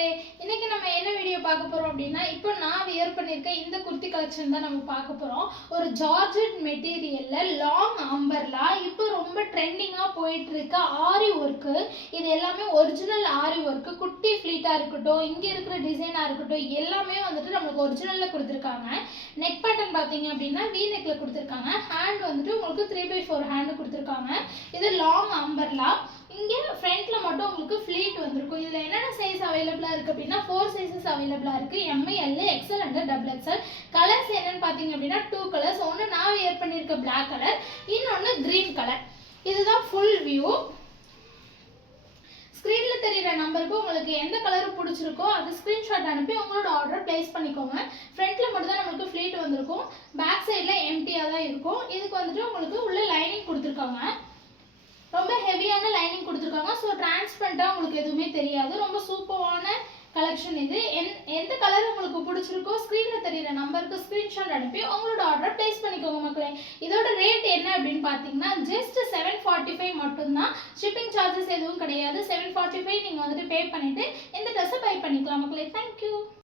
மக்களே, இன்னைக்கு நம்ம என்ன வீடியோ பார்க்க போறோம் அப்படின்னா, இப்போ நான் வியர் பண்ணியிருக்க இந்த குர்த்தி கலெக்ஷன் தான் நம்ம பார்க்க போறோம். ஒரு ஜார்ஜெட் மெட்டீரியல்ல லாங் அம்பர்லா இப்போ ரொம்ப ட்ரெண்டிங்கா போயிட்டு இருக்க ஆரி ஒர்க்கு. இது எல்லாமே ஒரிஜினல் ஆரி ஒர்க்கு. குட்டி ஃப்ளீட்டா இருக்கட்டும், இங்க இருக்கிற டிசைனா இருக்கட்டும், எல்லாமே வந்துட்டு நமக்கு ஒரிஜினல்ல கொடுத்துருக்காங்க. நெக் பேட்டர்ன் பார்த்தீங்க அப்படின்னா வி நெக்ல கொடுத்துருக்காங்க. ஹேண்ட் வந்துட்டு உங்களுக்கு 3/4 ஹேண்ட் கொடுத்துருக்காங்க. இது லாங் அம்பர்லா. இங்கே ஃப்ரண்ட்ல மட்டும் உங்களுக்கு ஃப்ளீட் வந்திருக்கும். இதில் என்னென்ன சைஸ் அவைலபிளாக இருக்குது அப்படின்னா 4 சைஸஸ் அவைலபிளாக இருக்குது. M, L, XL and double XL. Colours என்னன்னு பார்த்தீங்க அப்படின்னா 2 கலர்ஸ். ஒன்று நான் வியர் பண்ணியிருக்க பிளாக் கலர், இன்னொன்று கிரீன் கலர். இதுதான் ஃபுல் வியூ. ஸ்க்ரீனில் தெரிகிற நம்பருக்கு உங்களுக்கு எந்த கலர் பிடிச்சிருக்கோ அது ஸ்க்ரீன்ஷாட் அனுப்பி உங்களோட ஆர்டர் ப்ளேஸ் பண்ணிக்கோங்க. ஃப்ரண்ட்டில் மட்டும் தான் நம்மளுக்கு ஃப்ளீட் வந்திருக்கும். பேக் சைடில் எம்டியாக தான் இருக்கும். இதுக்கு வந்துட்டு உங்களுக்கு உள்ள லைனிங் கொடுத்துருக்காங்க. ரொம்ப ஹெவியான லைனிங் கொடுத்துருக்காங்க. ஸோ டிரான்ஸ்பரண்ட்டாக உங்களுக்கு எதுவுமே தெரியாது. ரொம்ப சூப்பரான கலெக்ஷன் இது. எந்த கலர் உங்களுக்கு பிடிச்சிருக்கோ ஸ்க்ரீனில் தெரிகிற நம்பருக்கு ஸ்க்ரீன்ஷாட் அனுப்பி உங்களோட ஆர்டர் ப்ளேஸ் பண்ணிக்கோங்க மக்களே. இதோட ரேட் என்ன அப்படின்னு பார்த்தீங்கன்னா ஜஸ்ட் 745 மட்டும்தான். ஷிப்பிங் சார்ஜஸ் எதுவும் கிடையாது. 745 நீங்கள் வந்துட்டு பே பண்ணிவிட்டு இந்த ட்ரெஸ்ஸை பை பண்ணிக்கலாம் மக்களே. தேங்க்யூ.